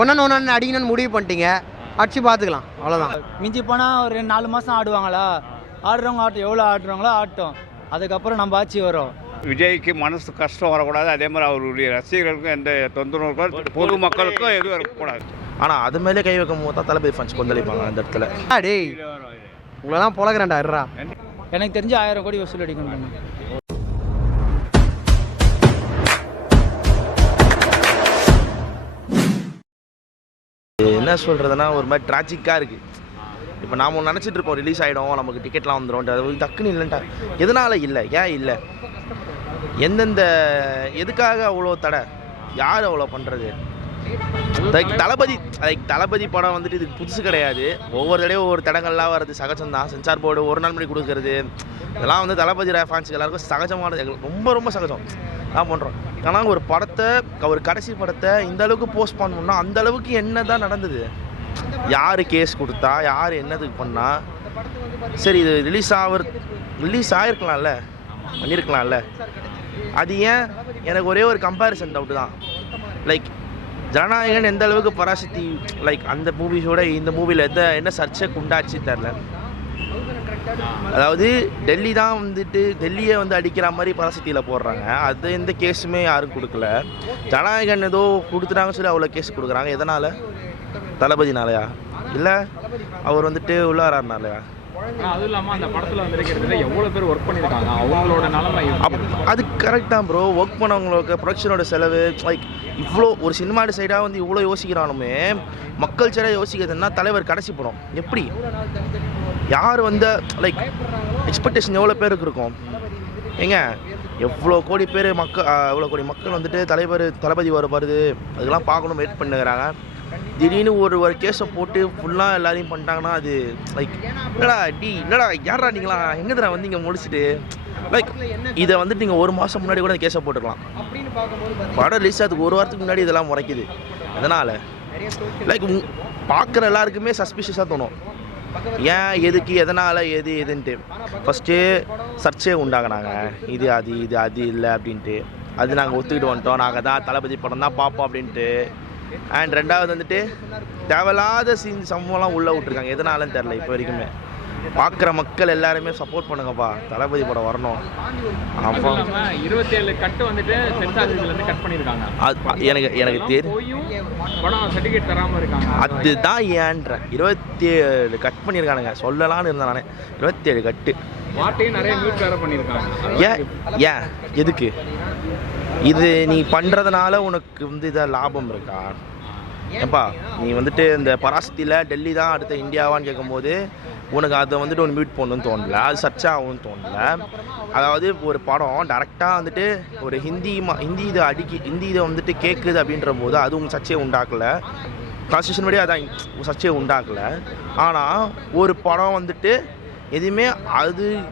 ஒன்று அடிக்கணும்னு முடிவு பண்ணிட்டீங்க, அடிச்சு பார்த்துக்கலாம், அவ்வளோதான். மிஞ்சி போனால் ஒரு 4 மாதம் ஆடுவாங்களா, ஆடுறவங்க ஆட்டம் எவ்வளோ ஆடுறவங்களோ ஆட்டம், அதுக்கப்புறம் நம்ம ஆட்சி வரும். விஜய்க்கு மனசு கஷ்டம் வரக்கூடாது, அதே மாதிரி அவருடைய ரசிகர்களுக்கும் எந்த தொந்தரவுக்கும் பொதுமக்களுக்கும் எதுவும் இருக்கக்கூடாது. ஆனால் அது மேலே கை வைக்கும் போது தான் தளபதி ஃபன்ஸ் கொந்தளிப்பாங்க அந்த இடத்துல. டேய் உங்களெல்லாம் பழகிறேன்டா இருறா. எனக்கு தெரிஞ்சு 1000 கோடி வசூல் அடிக்கணும். என்ன சொல்கிறதுனா ஒரு மாதிரி ட்ராஜிக்காக இருக்குது. இப்போ நாம் ஒன்று நினச்சிட்டு இருக்கோம், ரிலீஸ் ஆகிடும், நமக்கு டிக்கெட்லாம் வந்துடும், அது டக்குன்னு இல்லைன்ட்டா. எதனால் இல்லை, ஏன் இல்லை, எந்தெந்த எதுக்காக அவ்வளோ தடை, யார் அவ்வளோ பண்ணுறது? தளபதி படம் வந்துட்டு இதுக்கு புதுசு கிடையாது. ஒவ்வொரு தடையும் ஒவ்வொரு தடங்கள்லாம் வர்றது சகஜம்தான். சென்சார் போர்டு ஒரு நாள் மணி கொடுக்குறது, இதெல்லாம் வந்து தளபதி ஃபேன்ஸுக்கு எல்லாருக்கும் சகஜமானது, ரொம்ப ரொம்ப சகஜம் தான் பண்ணுறோம். ஆனால் ஒரு படத்தை, ஒரு கடைசி படத்தை இந்த அளவுக்கு போஸ்ட்பான் பண்ணால் அந்த அளவுக்கு என்ன தான் நடந்தது, யார் கேஸ் கொடுத்தா, யார் என்னதுக்கு பண்ணால், சரி இது ரிலீஸ் ஆகிருக்கலாம்ல, பண்ணியிருக்கலாம்ல. அது ஏன் எனக்கு ஒரே ஒரு கம்பேரிசன் டவுட்டு தான். லைக் ஜனநாயகன் எந்த அளவுக்கு பராசக்தி, லைக் அந்த மூவிஸோட இந்த மூவியில் என்ன சர்ச்சை உண்டாச்சுன்னு தெரில. அதாவது டெல்லி தான் வந்துட்டு டெல்லியை வந்து அடிக்கிற மாதிரி பராசக்தியில் போடுறாங்க, அது எந்த கேஸுமே யாரும் கொடுக்கல. ஜனநாயகன் ஏதோ கொடுத்துட்டாங்கன்னு சொல்லி அவ்வளோ கேஸ் கொடுக்குறாங்க. எதனால்? தளபதினாலையா, இல்லை அவர் வந்துட்டு உள்ளாராருனாலையா? அதுவும் இல்லாமல் அந்த படத்தில் வந்து எவ்வளோ பேர் ஒர்க் பண்ணியிருக்காங்க, அவங்களோட நிலைமை அது கரெக்ட் தான் ப்ரோ. ஒர்க் பண்ணவங்களுக்கு ப்ரொடக்ஷனோட செலவு, லைக் இவ்வளோ ஒரு சினிமாடு சைடாக வந்து இவ்வளோ யோசிக்கிறானுமே, மக்கள் சைடாக யோசிக்கிறதுனா தலைவர் கடைசி படம் எப்படி, யார் வந்து லைக் எக்ஸ்பெக்டேஷன் எவ்வளோ பேருக்கு இருக்கும் ஏங்க? எவ்வளோ கோடி பேர் எவ்வளோ கோடி மக்கள் வந்துட்டு தளபதி வருது, அதெல்லாம் பார்க்கணும், வெயிட் பண்ணுறாங்க. திடீர்னு ஒரு கேஸை போட்டு ஃபுல்லாக எல்லாரையும் பண்ணிட்டாங்கன்னா அது லைக் இல்லைடா யாரா நீங்களா எங்கே தான் வந்து இங்கே முடிச்சுட்டு, லைக் இதை வந்துட்டு நீங்கள் ஒரு மாதம் முன்னாடி கூட கேஸை போட்டுக்கலாம். படம் ரிலீஸ் ஆகிறதுக்கு ஒரு வாரத்துக்கு முன்னாடி இதெல்லாம் முறைக்குது. அதனால் லைக் பார்க்குற எல்லாருக்குமே சஸ்பிஷியஸாக தோணும். ஏன், எதுக்கு, எதனால், எதுன்ட்டு ஃபஸ்ட்டு சர்ச்சே உண்டாகினாங்க. இது அது இல்லை அப்படின்ட்டு. அது நாங்கள் ஒத்துக்கிட்டு வந்துட்டோம், நாங்கள் தான் தளபதி படம் தான் பார்ப்போம் அப்படின்ட்டு. அண்ட் ரெண்டாவது வந்துட்டு தேவையில்லாத சம்பவம்லாம் உள்ளே விட்ருக்காங்க. எதனாலன்னு தெரில. இப்போ வரைக்குமே பார்க்குற மக்கள் எல்லாருமே சப்போர்ட் பண்ணுங்கப்பா, தளபதி படம் வரணும். அப்போ 27 கட்டு வந்துட்டு சென்சார்லேருந்து கட் பண்ணியிருக்காங்க. எனக்கு தெரியும், சர்டிஃபிகேட் தராமல் இருக்காங்க. அதுதான் ஏன்ற 27 கட் பண்ணியிருக்கானுங்க. சொல்லலான்னு இருந்தேன் நானே, 27 கட்டு. பாட்டையும் நிறைய மியூட் வேறு பண்ணியிருக்காங்க. ஏன் எதுக்கு இது நீ பண்ணுறதுனால உனக்கு வந்து இதாக லாபம் இருக்கா? ஏப்பா நீ வந்துட்டு இந்த பராசக்தியில் டெல்லி தான் அடுத்த இந்தியாவான்னு கேட்கும்போது உனக்கு அதை வந்துட்டு ஒன்று மியூட் பண்ணணும்னு தோணலை, அது சர்ச்சை ஆகும்னு தோணலை. அதாவது ஒரு படம் டேரெக்டாக வந்துட்டு ஒரு ஹிந்தி இதை வந்துட்டு கேட்குது அப்படின்ற போது அது உங்கள் சர்ச்சையை உண்டாக்கலை, கான்ஸ்டியூஷன் படி அதான் சர்ச்சையை உண்டாக்கலை. ஆனால் ஒரு படம் வந்துட்டு எதுவுமே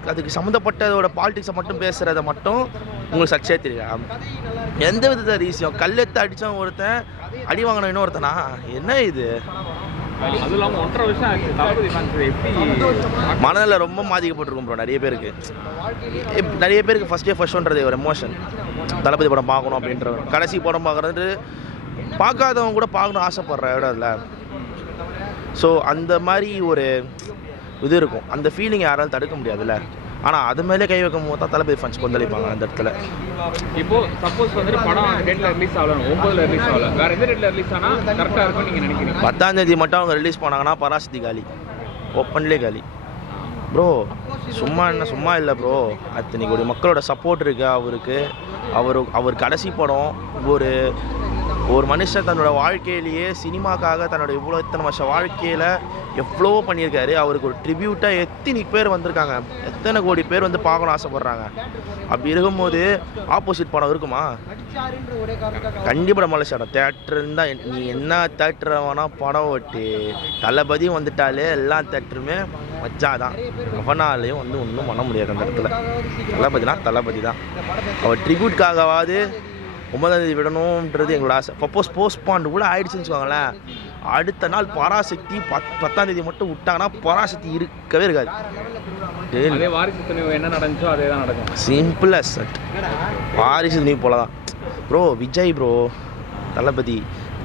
அதுக்கு சம்மந்தப்பட்டதோட பாலிடிக்ஸை மட்டும் பேசுகிறத மட்டும் உங்களுக்கு சர்ச்சையே தெரியும். எந்த விதத்தை ரீசியம் கல்லெத்து அடித்தான் ஒருத்தன், அடி வாங்கின இன்னொருத்தனா, என்ன இது? அதுவும் இல்லாமல் 1.5 வருஷம் ஆச்சு தளபதி ஃபேன்ஸ் எப்படி மனதில் ரொம்ப பாதிக்கப்பட்டிருக்கும் ப்ரோ. நிறைய பேருக்கு ஃபர்ஸ்ட் ஒன்றது ஒரு எமோஷன். தளபதி படம் பார்க்கணும் அப்படின்ற, கடைசி படம் பார்க்குறது பார்க்காதவங்க கூட பார்க்கணும் ஆசைப்படுற இடம் இல்லை. ஸோ அந்த மாதிரி ஒரு இது இருக்கும், அந்த ஃபீலிங் யாராலும் தடுக்க முடியாதுல்ல. ஆனால் அது மேலே கை வைக்கும் போது தான் தளபதி ஃபன்ஸ் கொந்தளிப்பாங்க அந்த இடத்துல. இப்போது சப்போஸ் வந்துட்டு படம் டேட்டில் ரிலீஸ் ஆகலாம், 9ல் ரிலீஸ் ஆகலாம், வேறு எந்த டேட்டில் ரிலீஸ் ஆனால் கரெக்டாக இருக்கும்னு நீங்கள் நினைக்கிறீங்க? 10ஆம் தேதி மட்டும் அவங்க ரிலீஸ் பண்ணாங்கன்னா பராசக்தி காலி, ஓப்பன்லேயே காலி ப்ரோ. சும்மா இல்லை ப்ரோ, அத்தனை கோடி மக்களோட சப்போர்ட் இருக்குது அவருக்கு. அவர் கடைசி படம் ஒரு மனுஷன் தன்னோட வாழ்க்கையிலேயே சினிமாக்காக தன்னோட இத்தனை வருஷம் வாழ்க்கையில் எவ்வளோ பண்ணியிருக்காரு. அவருக்கு ஒரு ட்ரிபியூட்டாக எத்தனை பேர் வந்திருக்காங்க, எத்தனை கோடி பேர் வந்து பார்க்கணும் ஆசைப்பட்றாங்க. அப்படி இருக்கும்போது ஆப்போசிட் படம் இருக்குமா? கண்டிப்பாக மலேசியாடம் தேட்டர் இருந்தால் நீ என்ன தேட்டர் வேணால் படம் ஓட்டு, தளபதி வந்துட்டாலே எல்லா தேட்டருமே வச்சாதான். அவனாலையும் வந்து ஒன்றும் பண்ண முடியாது அந்த இடத்துல. தளபதி தான். அவர் ட்ரிபியூட்காகவாது 9ஆம் தேதி விடணுன்றது எங்களோட ஆசை. சப்போஸ் போஸ்ட்பாண்ட் கூட ஆயிடுச்சுன்னு வச்சுக்கோங்களேன், அடுத்த நாள் பராசக்தி 10ஆம் தேதி மட்டும் விட்டாங்கன்னா பராசக்தி இருக்கவே இருக்காது. என்ன நடந்துச்சோ அதே தான் நடக்கும். Simple as that. வாரிசு துணி போல தான் ப்ரோ. விஜய் ப்ரோ, தளபதி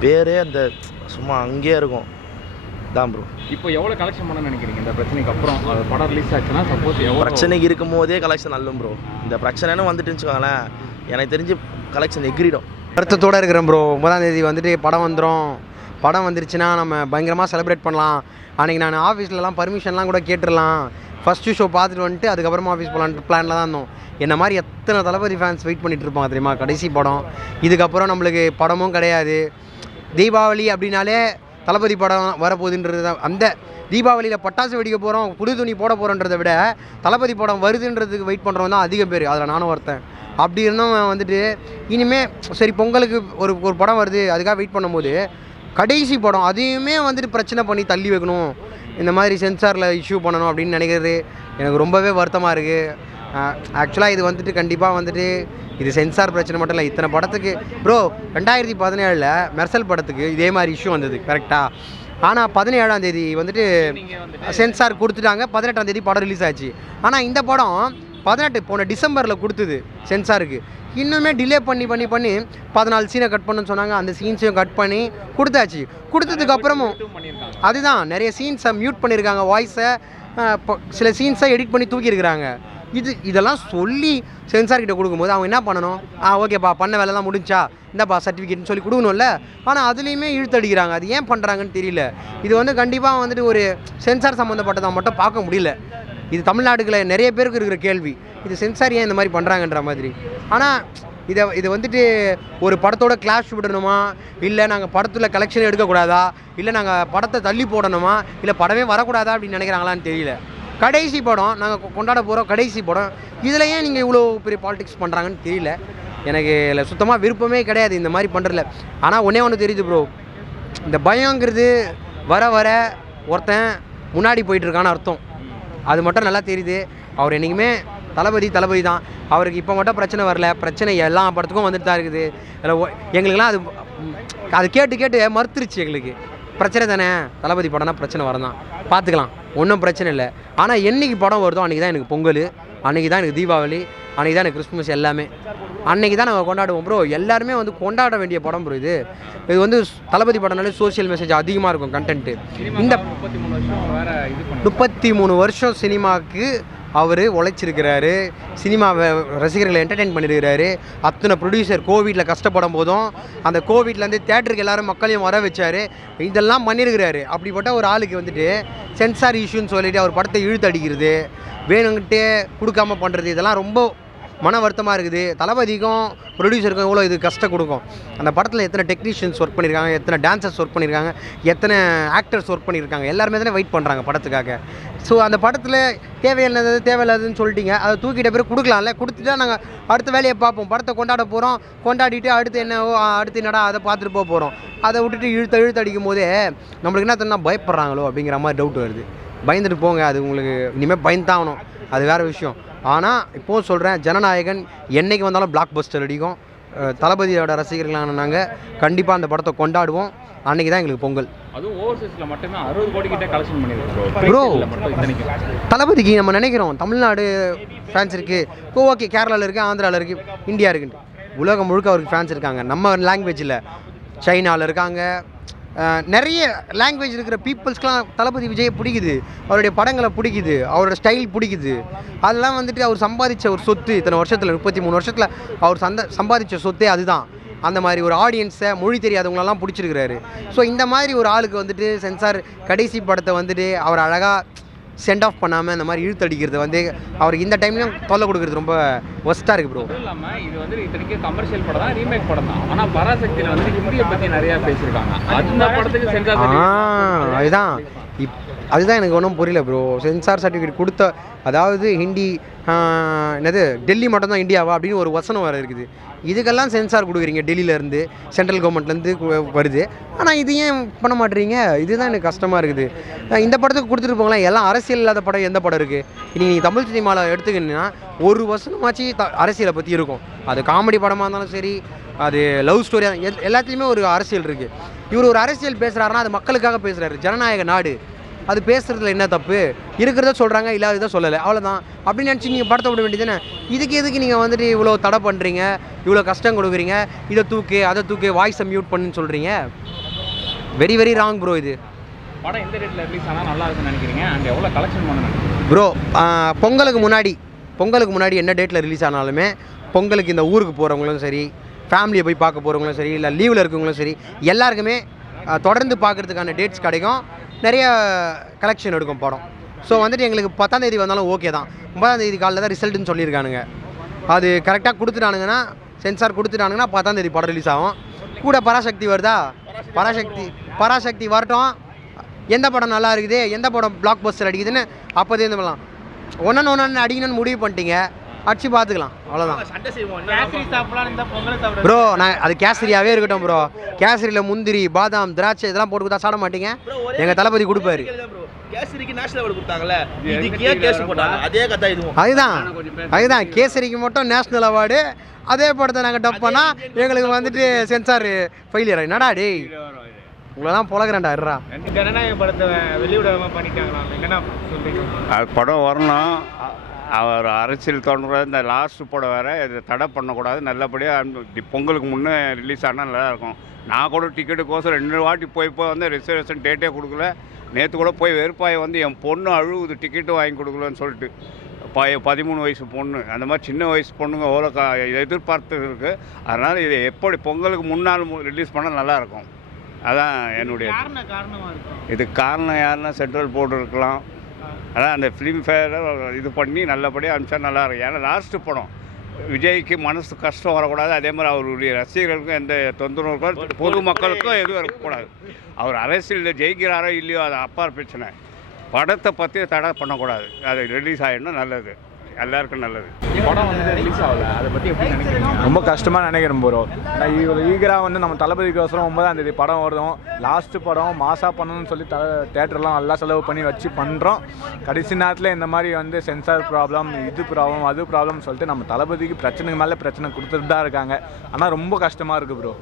பேரே அந்த சும்மா அங்கேயே இருக்கும் தான் ப்ரோ. இப்போ எவ்வளோ கலெக்ஷன் பண்ண நினைக்கிறீங்க இந்த பிரச்சனைக்கு அப்புறம்? அது படம் ரிலீஸ் ஆச்சுன்னா சப்போஸ் எவ்வளோ பிரச்சனைக்கு இருக்கும் போதே கலெக்ஷன் நல்லும் ப்ரோ. இந்த பிரச்சனைன்னு வந்துட்டுன்னு வச்சுக்கோங்களேன், எனக்கு தெரிஞ்சு கலெக்ஷன் எகிரிடும். வருத்தத்தோடு இருக்கிறேன் ப்ரோ. 9ஆம் தேதி வந்துட்டு படம் வந்துடும். படம் வந்துருச்சுன்னா நம்ம பயங்கரமாக செலிப்ரேட் பண்ணலாம். அன்றைக்கி நான் ஆஃபீஸ்லலாம் பர்மிஷன்லாம் கூட கேட்டுடலாம். ஃபஸ்ட்டு ஷோ பார்த்துட்டு வந்துட்டு அதுக்கப்புறமா ஆஃபீஸ் போகலான்ட்டு பிளானில் தான் இருந்தோம். என்ன மாதிரி எத்தனை தளபதி ஃபேன்ஸ் வெயிட் பண்ணிகிட்டு இருப்பாங்க தெரியுமா? கடைசி படம். இதுக்கப்புறம் நம்மளுக்கு படமும் கிடையாது. தீபாவளி அப்படின்னாலே தளபதி படம் வரப்போகுதுன்றது தான். அந்த தீபாவளியில் பட்டாசு வெடிக்க போகிறோம், புது துணி போட போகிறோன்றதை விட தளபதி படம் வருதுன்றதுக்கு வெயிட் பண்ணுறவங்க தான் அதிகம் பேர். அதில் நானும் ஒருத்தன். அப்படி இருந்தவன் வந்துட்டு இனிமேல் சரி பொங்கலுக்கு ஒரு படம் வருது அதுக்காக வெயிட் பண்ணும்போது கடைசி படம் அதையுமே வந்துட்டு பிரச்சனை பண்ணி தள்ளி வைக்கணும், இந்த மாதிரி சென்சாரில் இஷ்யூ பண்ணணும் அப்படின்னு நினைக்கிறது எனக்கு ரொம்பவே வருத்தமாக இருக்குது. ஆக்சுவலாக இது வந்துட்டு கண்டிப்பாக வந்துட்டு இது சென்சார் பிரச்சனை மட்டும் இல்லை. இத்தனை படத்துக்கு ப்ரோ 2017 மெர்சல் படத்துக்கு இதே மாதிரி இஷ்யூ வந்தது கரெக்டாக. ஆனால் 17ஆம் தேதி வந்துட்டு சென்சார் கொடுத்துட்டாங்க. 18ஆம் தேதி படம் ரிலீஸ் ஆச்சு. ஆனால் இந்த படம் 18 போன டிசம்பரில் கொடுத்தது சென்சாருக்கு. இன்னுமே டிலே பண்ணி 14 சீனை கட் பண்ணுன்னு சொன்னாங்க. அந்த சீன்ஸையும் கட் பண்ணி கொடுத்தாச்சு. கொடுத்ததுக்கப்புறமும் அதுதான் நிறைய சீன்ஸை மியூட் பண்ணியிருக்காங்க, வாய்ஸை சில சீன்ஸை எடிட் பண்ணி தூக்கியிருக்கிறாங்க. இதெல்லாம் சொல்லி சென்சார்கிட்ட கொடுக்கும்போது அவங்க என்ன பண்ணணும்? ஓகேப்பா பண்ண வேலைலாம் முடிஞ்சா இந்தப்பா சர்டிஃபிகேட்னு சொல்லி கொடுக்கணும்ல. ஆனால் அதுலேயுமே இழுத்தடிக்கிறாங்க. அது ஏன் பண்ணுறாங்கன்னு தெரியல. இது வந்து கண்டிப்பாக வந்துட்டு ஒரு சென்சார் சம்மந்தப்பட்டதை மட்டும் பார்க்க முடியல. இது தமிழ்நாடுகளை நிறைய பேருக்கு இருக்கிற கேள்வி, இது சென்சார் ஏன் இந்த மாதிரி பண்ணுறாங்கன்ற மாதிரி. ஆனால் இதை வந்துட்டு ஒரு படத்தோட கிளாஷ் விடணுமா, இல்லை நாங்கள் படத்தில் கலெக்ஷன் எடுக்கக்கூடாதா, இல்லை நாங்கள் படத்தை தள்ளி போடணுமா, இல்லை படமே வரக்கூடாதா அப்படின்னு நினைக்கிறாங்களான்னு தெரியல. கடைசி படம் நாங்கள் கொண்டாட போகிறோம், கடைசி படம். இதில் ஏன் நீங்கள் இவ்வளோ பெரிய பாலிடிக்ஸ் பண்ணுறாங்கன்னு தெரியல. எனக்கு இல்லை சுத்தமாக விருப்பமே கிடையாது இந்த மாதிரி பண்ணுறதில்ல. ஆனால் ஒன்று தெரியுது ப்ரோ, இந்த பயங்கிறது வர ஒருத்தன் முன்னாடி போயிட்டுருக்கான்னு அர்த்தம். அது மட்டும் நல்லா தெரியுது. அவர் என்றைக்குமே தளபதி தான். அவருக்கு இப்போ மட்டும் பிரச்சனை வரல, பிரச்சனை எல்லா படத்துக்கும் வந்துட்டு தான் இருக்குது. அதில் எங்களுக்கெல்லாம் அது கேட்டு மறுத்துருச்சு. எங்களுக்கு பிரச்சனை தானே, தளபதி படம்னா பிரச்சனை வரதான், பார்த்துக்கலாம், ஒன்றும் பிரச்சனை இல்லை. ஆனால் என்றைக்கு படம் வருதோ அன்றைக்கி தான் எனக்கு பொங்கல், அன்றைக்கி தான் எனக்கு தீபாவளி, அன்றைக்கி தான் எனக்கு கிறிஸ்மஸ், எல்லாமே அன்றைக்கி தான் நாங்கள் கொண்டாடுவோம் ப்ரோ. எல்லாருமே வந்து கொண்டாட வேண்டிய படம் ப்ரோ. இது வந்து தளபதி படம்னாலே சோஷியல் மெசேஜ் அதிகமாக இருக்கும் கண்டென்ட்டு. இந்த 33 வருஷம் சினிமாவுக்கு அவர் உழைச்சிருக்கிறாரு, சினிமாவை ரசிகர்களை என்டர்டெயின் பண்ணியிருக்கிறாரு. அத்தனை ப்ரொடியூசர் கோவிட்டில் கஷ்டப்படும் போதும் அந்த கோவிட்லேருந்து தேட்டருக்கு எல்லோரும் மக்களையும் வர வச்சார், இதெல்லாம் பண்ணியிருக்கிறாரு. அப்படிப்பட்ட ஒரு ஆளுக்கு வந்துட்டு சென்சார் இஷ்யூன்னு சொல்லிவிட்டு அவர் படத்தை இழுத்து அடிக்கிறது, வேணுங்கிட்டே கொடுக்காமல் பண்ணுறது, இதெல்லாம் ரொம்ப மன வருத்தமாக இருக்குது. தளபதிக்கும் ப்ரொடியூசருக்கும் எவ்வளோ இது கஷ்டம் கொடுக்கும். அந்த படத்தில் எத்தனை டெக்னீஷியன்ஸ் ஒர்க் பண்ணியிருக்காங்க, எத்தனை டான்சர்ஸ் ஒர்க் பண்ணியிருக்காங்க, எத்தனை ஆக்டர்ஸ் ஒர்க் பண்ணியிருக்காங்க, எல்லாருமே தானே வெயிட் பண்ணுறாங்க படத்துக்காக. ஸோ அந்த படத்தில் தேவையில்லாததுன்னு சொல்லிட்டீங்க, அதை தூக்கிட்ட பேர் கொடுக்கலாம்ல, கொடுத்துட்டா நாங்கள் அடுத்த வேலையை பார்ப்போம். படத்தை கொண்டாட போகிறோம், கொண்டாடிட்டு அடுத்து என்னடா அதை பார்த்துட்டு போகிறோம். அதை விட்டுட்டு இழுத்து அடிக்கும் போதே நம்மளுக்கு என்ன தன்னா பயப்படுறாங்களோ அப்படிங்கிற மாதிரி டவுட் வருது. பயந்துட்டு போங்க, அது உங்களுக்கு இனிமேல் பயந்தாகணும், அது வேறு விஷயம். ஆனால் இப்போது சொல்கிறேன், ஜனநாயகன் என்றைக்கு வந்தாலும் பிளாக் பஸ்டர் அடிக்கும். தளபதியோட ரசிகர்களான நாங்கள் கண்டிப்பாக அந்த படத்தை கொண்டாடுவோம். அன்றைக்கி தான் எங்களுக்கு பொங்கல். அதுவும் ஓவர்சீஸில் மட்டும்தான் 60 கோடி கிட்ட கலெக்ஷன் பண்ணியிருக்கோம் ப்ரோ. தளபதிக்கு நம்ம நினைக்கிறோம் தமிழ்நாடு ஃபேன்ஸ் இருக்குது, இப்போ ஓகே, கேரளாவில் இருக்குது, ஆந்திராவில் இருக்குது, இந்தியா இருக்குன்ட்டு உலகம் முழுக்க அவருக்கு ஃபேன்ஸ் இருக்காங்க. நம்ம லாங்குவேஜில் சைனாவில் இருக்காங்க, நிறைய லாங்குவேஜ் இருக்கிற பீப்புள்ஸ்க்கெலாம் தளபதி விஜய் பிடிக்குது, அவருடைய படங்களை பிடிக்குது, அவரோட ஸ்டைல் பிடிக்குது. அதெல்லாம் வந்துட்டு அவர் சம்பாதிச்ச ஒரு சொத்து. இத்தனை வருஷத்தில் 33 வருஷத்தில் அவர் சம்பாதிச்ச சொத்தே அதுதான். அந்த மாதிரி ஒரு ஆடியன்ஸை, மொழி தெரியாதவங்களெல்லாம் பிடிச்சிருக்கிறாரு. ஸோ இந்த மாதிரி ஒரு ஆளுக்கு வந்துட்டு சென்சார் கடைசி படத்தை வந்துட்டு அவர் அழகாக சென்ட் ஆஃப் பண்ணாமல் இந்த மாதிரி இழுத்தடிக்கிறது வந்து அவருக்கு இந்த டைம்லையும் தொல்லை கொடுக்குறது ரொம்ப ஒஸ்ட்டாக இருக்குது ப்ரோ. இல்லாமல் இது வந்து இத்தனைக்கு கமர்ஷியல் படம் தான், ரீமேக் படம் தான். ஆனால் பராசக்தியில் வந்து ஹிந்தியை பற்றி நிறையா பேசியிருக்காங்க. அந்த படத்துக்கு சென்சார் அதுதான் எனக்கு ஒன்றும் புரியல ப்ரோ. சென்சார் சர்டிஃபிகேட் கொடுத்த, அதாவது ஹிந்தி என்னது டெல்லி மட்டும்தான் இந்தியாவா அப்படின்னு ஒரு வசனம் வேறு இருக்குது. இதுக்கெல்லாம் சென்சார் கொடுக்குறீங்க, டெல்லியிலேருந்து சென்ட்ரல் கவர்மெண்ட்லேருந்து வருது. ஆனால் இது ஏன் பண்ண மாட்டேறீங்க? இதுதான் எனக்கு கஷ்டமாக இருக்குது. இந்த படத்துக்கு கொடுத்துட்டு போங்களேன். எல்லாம் அரசியல் இல்லாத படம் எந்த படம் இருக்குது? இன்றைக்கி நீங்கள் தமிழ் சினிமாவில் எடுத்துக்கிட்டீங்கன்னா ஒரு வசனமாச்சு அரசியலை பற்றி இருக்கும். அது காமெடி படமாக இருந்தாலும் சரி, அது லவ் ஸ்டோரியாக, எல்லாத்துலேயுமே ஒரு அரசியல் இருக்குது. இவர் ஒரு அரசியல் பேசுகிறாருன்னா அது மக்களுக்காக பேசுகிறாரு. ஜனநாயக நாடு, அது பேசுகிறதுல என்ன தப்பு? இருக்கிறத சொல்கிறாங்க, இல்லாததை சொல்லலை, அவ்வளோதான். அப்படின்னு நினச்சி நீங்கள் படத்தை விட வேண்டியது தானே. எதுக்கு நீங்கள் வந்துட்டு இவ்வளோ தடை பண்ணுறீங்க, இவ்வளோ கஷ்டம் கொடுக்குறீங்க, இதை தூக்கு அதை தூக்கு, வாய்ஸை மியூட் பண்ணுன்னு சொல்கிறீங்க? வெரி வெரி ராங் ப்ரோ இது. படம் எந்த டேட்டில் ரிலீஸ் ஆனால் நல்லா இருக்குன்னு நினைக்கிறீங்க அண்ட் எவ்வளோ கலெக்ஷன் பண்ணணும் ப்ரோ பொங்கலுக்கு முன்னாடி என்ன டேட்டில் ரிலீஸ் ஆனாலுமே பொங்கலுக்கு இந்த ஊருக்கு போகிறவங்களும் சரி, ஃபேமிலியை போய் பார்க்க போகிறவங்களும் சரி, இல்லை லீவில் இருக்கவங்களும் சரி, எல்லாருக்குமே தொடர்ந்து பார்க்குறதுக்கான டேட்ஸ் கிடைக்கும், நிறைய கலெக்ஷன் எடுக்கும் படம். ஸோ வந்துட்டு எங்களுக்கு 10ஆம் தேதி வந்தாலும் ஓகே தான். 9ஆம் தேதி காலையில் தான் ரிசல்ட்டுன்னு சொல்லியிருக்கானுங்க. அது கரெக்டாக கொடுத்துட்டானுங்கன்னா, சென்சார் கொடுத்துட்டானுங்கன்னா 10ஆம் தேதி படம் ரிலீஸ் ஆகும். கூட பராசக்தி வருதா, பராசக்தி வரட்டும். எந்த படம் நல்லா இருக்குது, எந்த படம் பிளாக் பஸ்டர் அடிக்குதுன்னு அப்போதே இந்த பண்ணலாம். ஒன்று அடிக்கணும்னு முடிவு பண்ணிட்டீங்க, அடிச்சு பார்த்துக்கலாம், அவ்வளோதான் ப்ரோ. நான் அது கேசரியாகவே இருக்கட்டும் ப்ரோ. கேசரியில் முந்திரி, பாதாம், திராட்சை இதெல்லாம் போட்டு கொடுத்தா சாப்பிட மாட்டீங்க. எங்கள் தளபதி கொடுப்பாரு. அதுதான் கேசரிக்கு மட்டும் நேஷனல் அவார்டு. அதே படத்தை நாங்கள் டப் பண்ணால் எங்களுக்கு வந்துட்டு சென்சார் ஃபெயிலியர். என்னடா டேய், உங்களெல்லாம் பொழகிறேன்டா இருறா. ஜனநாயக படத்தை வெளியிடாம பண்ணிட்டாங்களா, என்னன்னா அது படம் வரணும். அவர் அரசியல் தோன்ற இந்த லாஸ்ட் படம் வேறு இதை தடை பண்ணக்கூடாது. நல்லபடியாக பொங்கலுக்கு முன்னே ரிலீஸ் ஆனால் நல்லாயிருக்கும். நான் கூட டிக்கெட்டுக்கோசம் 2 வாட்டி போய் வந்து ரிசர்வேஷன் டேட்டே கொடுக்கல. நேற்று கூட போய் வெறுப்பாயை வந்து என் பொண்ணு அழுகுது டிக்கெட்டு வாங்கி கொடுக்கலன்னு சொல்லிட்டு. 13 வயசு பொண்ணு, அந்த மாதிரி சின்ன வயசு பொண்ணுங்க எவ்வளோ எதிர்பார்த்து இருக்குது. அதனால் இதை எப்படி பொங்கலுக்கு முன்னால் ரிலீஸ் பண்ணால் நல்லாயிருக்கும். அதான் என்னுடைய இதுக்கு காரணம். யாருன்னா சென்ட்ரல் போர்டு இருக்கலாம். அதான் அந்த ஃபிலிம் ஃபேரை இது பண்ணி நல்லபடியாக அனுப்பிச்சா நல்லாயிருக்கும். ஏன்னா லாஸ்ட்டு படம் விஜய்க்கு மனசு கஷ்டம் வரக்கூடாது. அதே மாதிரி அவருடைய ரசிகர்களுக்கும் எந்த தொந்தரவு இருக்கோ, பொதுமக்களுக்கும் எதுவும் இருக்கக்கூடாது. அவர் அரசியலில் ஜெயிக்கிறாரோ இல்லையோ அது அப்பார் பிரச்சனை. படத்தை பற்றி தடை பண்ணக்கூடாது. அது ரிலீஸ் ஆகிடணும், நல்லது, எல்லாருக்கும் நல்லது. படம் வந்து ரிலீஸ் ஆகல, அதை பற்றி எப்படி நினைக்கிறீங்க? ரொம்ப கஷ்டமாக நினைக்கிறேன் ப்ரோ. ஈகராக வந்து நம்ம தளபதிக்கோசரம் 9ஆம் தேதி படம் வருதும், லாஸ்ட்டு படம் மாசாக பண்ணணும்னு சொல்லி தேட்டர்லாம் நல்லா செலவு பண்ணி வச்சு பண்ணுறோம். கடைசி நேரத்தில் இந்த மாதிரி வந்து சென்சார் ப்ராப்ளம், இது ப்ராப்ளம், அது ப்ராப்ளம் சொல்லிட்டு நம்ம தளபதிக்கு பிரச்சனைக்கு மேலே பிரச்சனை கொடுத்துட்டு தான் இருக்காங்க. ஆனால் ரொம்ப கஷ்டமாக இருக்குது ப்ரோ.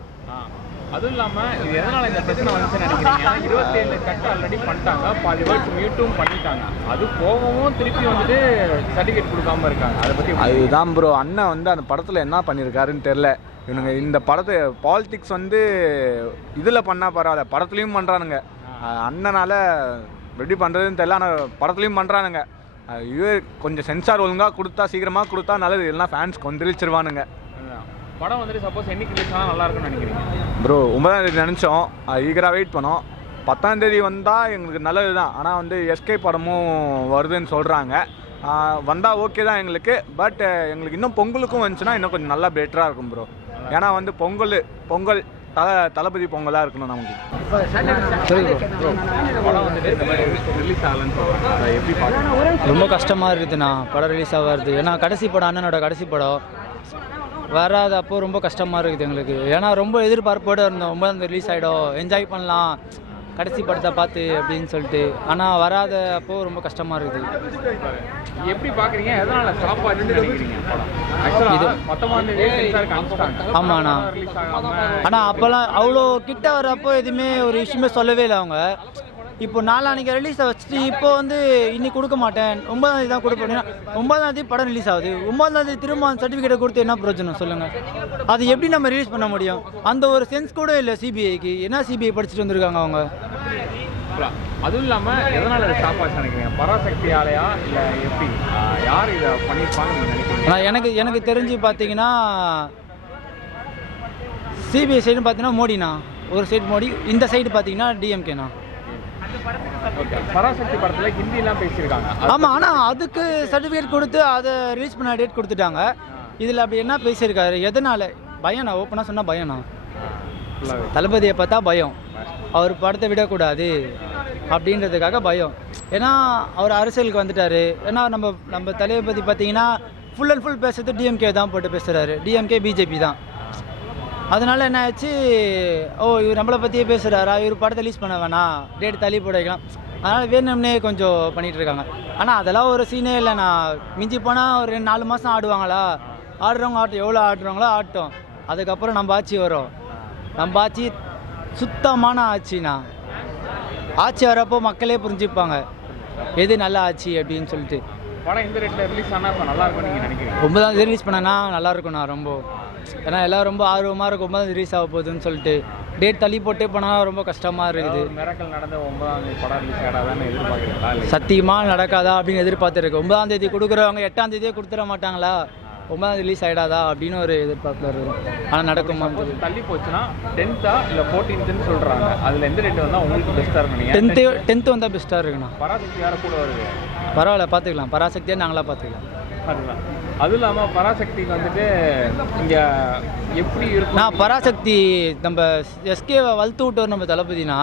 அதுவும் இல்லாமல் இது எதனால் இந்த பிரச்சனை வந்துச்சுன்னு நினைக்கிறீங்க? 27 கட் ஆல்ரெடி பண்ணிட்டாங்க, பாதி வேர்ட்ஸ் மியூட்டும் பண்ணிட்டாங்க. அது போகவும் திருப்பி வந்துட்டு சர்டிஃபிகேட் கொடுக்காம இருக்காங்க. அதை பற்றி அதுதான் ப்ரோ. அண்ணன் வந்து அந்த படத்தில் என்ன பண்ணியிருக்காருன்னு தெரில. இவனுங்க இந்த படத்தை பாலிடிக்ஸ் வந்து இதில் பண்ணால் பரவாயில்ல, படத்துலையும் பண்ணுறானுங்க. அண்ணனால் எப்படி பண்ணுறதுன்னு தெரில, ஆனால் படத்துலையும் பண்ணுறானுங்க. இதுவே கொஞ்சம் சென்சார் ஒழுங்காக கொடுத்தா, சீக்கிரமாக கொடுத்தா நல்லது. இல்லைனா ஃபேன்ஸ் கொந்தளிச்சிருவானுங்க. படம் வந்துட்டு சப்போஸ் என்னைக்கு ரிலீஸ் ஆனால் நல்லா இருக்குன்னு நினைக்கிறீங்க ப்ரோ? 9ஆம் தேதி நினச்சோம், ஈகராக வெயிட் பண்ணோம். 10ஆம் தேதி வந்தால் எங்களுக்கு நல்லது தான். ஆனால் வந்து எஸ்கே படமும் வருதுன்னு சொல்கிறாங்க. வந்தால் ஓகே தான் எங்களுக்கு. பட் எங்களுக்கு இன்னும் பொங்கலுக்கும் வந்துச்சுன்னா இன்னும் கொஞ்சம் நல்லா பெட்டராக இருக்கும் ப்ரோ. ஏன்னா வந்து பொங்கல் தளபதி பொங்கலாக இருக்கணும் நமக்கு. படம் வந்துட்டு இந்த மாதிரி ரிலீஸ் ஆகலன்னு சொல்கிறாங்க, அதை எப்படி பார்க்குறீங்க? ரொம்ப கஷ்டமாக இருக்குதுண்ணா படம் ரிலீஸ் ஆகிறது. ஏன்னா கடைசி படம், அண்ணனோட கடைசி படம் வராது. அப்போ ரொம்ப கஷ்டமாக இருக்குது எங்களுக்கு. ஏன்னா ரொம்ப எதிர்பார்ப்போடு இருந்தோம், 9ஆம் தேதி ரிலீஸ் ஆகிடும், என்ஜாய் பண்ணலாம் கடைசி படத்தை பார்த்து அப்படின்னு சொல்லிட்டு. ஆனால் வராத அப்போ ரொம்ப கஷ்டமாக இருக்குது. எப்படி பார்க்குறீங்க? எதனால் ஸ்டாப் ஆச்சுன்னு நினைக்கிறீங்க படம்? ஆக்சுவலாக 19ஆம் தேதி சென்சாருக்கு அனுப்பிச்சிட்டாங்க. ஆமாண்ணா. ஆனால் அப்போல்லாம் அவ்வளோ கிட்ட வரப்போ எதுவுமே ஒரு விஷயமே சொல்லவே இல்லை அவங்க. இப்போ நாளானிக்கு ரிலீஸை வச்சுட்டு இப்போ வந்து இன்னைக்கு கொடுக்க மாட்டேன், 9ஆம் தேதி தான் கொடுப்பேன் அப்படின்னா 9ஆம் தேதி படம் ரிலீஸ் ஆகுது. 9ஆம் தேதி திரும்ப சர்டிஃபிகேட்டை கொடுத்து என்ன பிரயோஜனம் சொல்லுங்கள்? அது எப்படி நம்ம ரிலீஸ் பண்ண முடியும்? அந்த ஒரு சென்ஸ் கூட இல்லை சிபிஐக்கு. என்ன சிபிஐ படிச்சுட்டு வந்திருக்காங்க அவங்க. அதுவும் இல்லாமல் எதனால் அதை ஸ்டாப் ஆச்சு நினைக்கிறீங்க? பராசக்தி ஆலையா இல்லை எப்படி, யார் இதை பண்ணியிருப்பாங்க நீங்கள் நினைக்கிறீங்க? எனக்கு தெரிஞ்சு பார்த்தீங்கன்னா சிபிஐ சைடுன்னு பார்த்தீங்கன்னா மோடிண்ணா, ஒரு சைடு மோடி, இந்த சைடு பார்த்தீங்கன்னா டிஎம்கேண்ணா. பராசக்தி படத்தில் ஹிந்திலாம் பேசியிருக்காங்க. ஆமாம், ஆனால் அதுக்கு சர்டிஃபிகேட் கொடுத்து அதை ரிலீஸ் பண்ண டேட் கொடுத்துட்டாங்க. இதில் அப்படி என்ன பேசியிருக்காரு? எதனால் பயம்? நான் ஓப்பனாக சொன்னால் பயம்ண்ணா. தளபதியை பார்த்தா பயம், அவர் படத்தை விடக்கூடாது அப்படின்றதுக்காக பயம். ஏன்னா அவர் அரசியலுக்கு வந்துட்டார். ஏன்னா நம்ம தளபதி பார்த்தீங்கன்னா ஃபுல் அண்ட் ஃபுல் பேசுறது டிஎம்கே தான் போட்டு பேசுகிறாரு. டிஎம்கே பிஜேபி தான். அதனால் என்ன ஆச்சு, இவர் நம்மளை பற்றியே பேசுகிறாரா, இவர் படத்தை ரிலீஸ் பண்ண வேணாம், டேட் தள்ளி போட வைக்கலாம், அதனால் வேணும்னே கொஞ்சம் பண்ணிகிட்ருக்காங்க. ஆனால் அதெல்லாம் ஒரு சீனே இல்லை. நான் மிஞ்சி போனால் ஒரு 4 மாதம் ஆடுவாங்களா, ஆடுறவங்க ஆட்டம், எவ்வளோ ஆடுறவங்களோ ஆட்டம். அதுக்கப்புறம் நம்ம ஆட்சி வரும். நம்ம ஆட்சி சுத்தமான ஆட்சிண்ணா. ஆட்சி வரப்போ மக்களே புரிஞ்சுப்பாங்க எது நல்ல ஆட்சி அப்படின்னு சொல்லிட்டு. படம் இந்த ரேட்டில் ரிலீஸ் ஆனால் இப்போ நல்லா இருக்கும் நீங்கள் நினைக்கிறீங்க? 9ஆம் தேதி ரிலீஸ் பண்ணனா நல்லாயிருக்குண்ணா ரொம்ப. ஏன்னா எல்லோரும் ரொம்ப ஆர்வமாக இருக்கும் 9ஆம் தேதி ரிலீஸ் ஆக போகுதுன்னு சொல்லிட்டு. டேட் தள்ளி போட்டே போனால் ரொம்ப கஷ்டமாக இருக்குது. மிராக்கல் நடந்த 9ஆம் தேதி படம் ரிலீஸ் ஆகாதான்னு எதிர்பார்க்குறீங்களா? இல்லை சத்தியமாக நடக்காதா அப்படின்னு எதிர்பார்த்துருக்கு. 9ஆம் தேதி கொடுக்குறவங்க 8ஆம் தேதியே கொடுத்துட மாட்டாங்களா? 9ஆம் தேதி ரிலீஸ் ஆகிடாதா அப்படின்னு ஒரு எதிர்பார்ப்பில் இருக்கும். ஆனால் நடக்குமான்னு தெரியல. தள்ளி போச்சுன்னா 10th இல்லை 14th சொல்கிறாங்க. அதில் எந்த டேட் வந்தால் உங்களுக்கு பெஸ்ட்டாக இருக்கும்? 10th வந்தால் பெஸ்ட்டாக இருக்குண்ணா. பராசக்தி யாரை கூட வருது? பரவாயில்ல, பார்த்துக்கலாம். பராசக்தியாக நாங்களாக பார்த்துக்கலாம். அதுதான். அதுவும் இல்லாமல் பராசக்திக்கு வந்துட்டு இங்கே எப்படி இருக்கும்? நான் பராசக்தி நம்ம எஸ்கேவை வளர்த்து விட்டவர் நம்ம தளபதினா.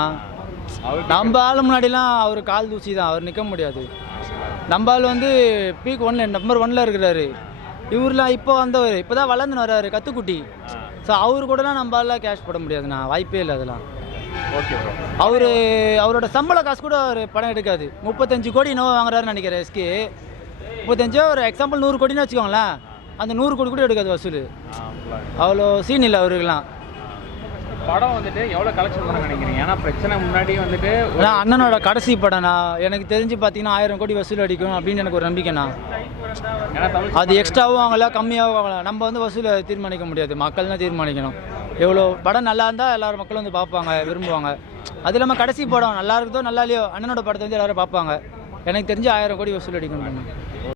நம்ம ஆள் முன்னாடிலாம் அவர் கால் தூசி தான், அவர் நிற்க முடியாது. நம்ம ஆள் வந்து பீக் 1 நம்பர் 1 இருக்கிறாரு. இவரெலாம் இப்போ வந்தவர் இப்போ தான் வளர்ந்துன்னு வர்றாரு, கத்துக்குட்டி. ஸோ அவரு கூடலாம் நம்ம ஆள்லாம் கேஷ் போட முடியாதுண்ணா, வாய்ப்பே இல்லை அதெல்லாம். Okay bro. அவரோட சம்பள காசு கூட ஒரு படம் எடுக்காது. 35 கோடி என்னவோ வாங்குறாருன்னு நினைக்கிறேன் எஸ்கே. 35 ஒரு எக்ஸாம்பிள் 100 கோடின்னு வச்சுக்கோங்களேன். அந்த 100 கோடி கூட எடுக்காது வசூல். அவ்வளோ சீன் இல்லை அவருக்கெல்லாம். படம் வந்துட்டு எவ்வளோ கலெக்ஷன் பண்ண நினைக்கிறீங்க? ஏன்னா பிரச்சனை முன்னாடி வந்துட்டு ஆனால் அண்ணனோட கடைசி படம்ண்ணா. எனக்கு தெரிஞ்சு பார்த்தீங்கன்னா 1000 கோடி வசூல் அடிக்கும் அப்படின்னு எனக்கு ஒரு நம்பிக்கைண்ணா. ஏன்னா தமிழ் அது எக்ஸ்ட்ராவும் வாங்கல, கம்மியாகவும் வாங்கலாம். நம்ம வந்து வசூலை தீர்மானிக்க முடியாது, மக்கள் தான் தீர்மானிக்கணும். எவ்வளோ படம் நல்லா இருந்தால் எல்லாரும் மக்களும் வந்து பார்ப்பாங்க, விரும்புவாங்க. அது இல்லாமல் கடைசி படம் நல்லா இருக்குதோ நல்லா இல்லையோ அண்ணனோட படத்தை வந்து எல்லோரும் பார்ப்பாங்க. எனக்கு தெரிஞ்சு 1000 கோடி வசூல் அடிக்கணும்.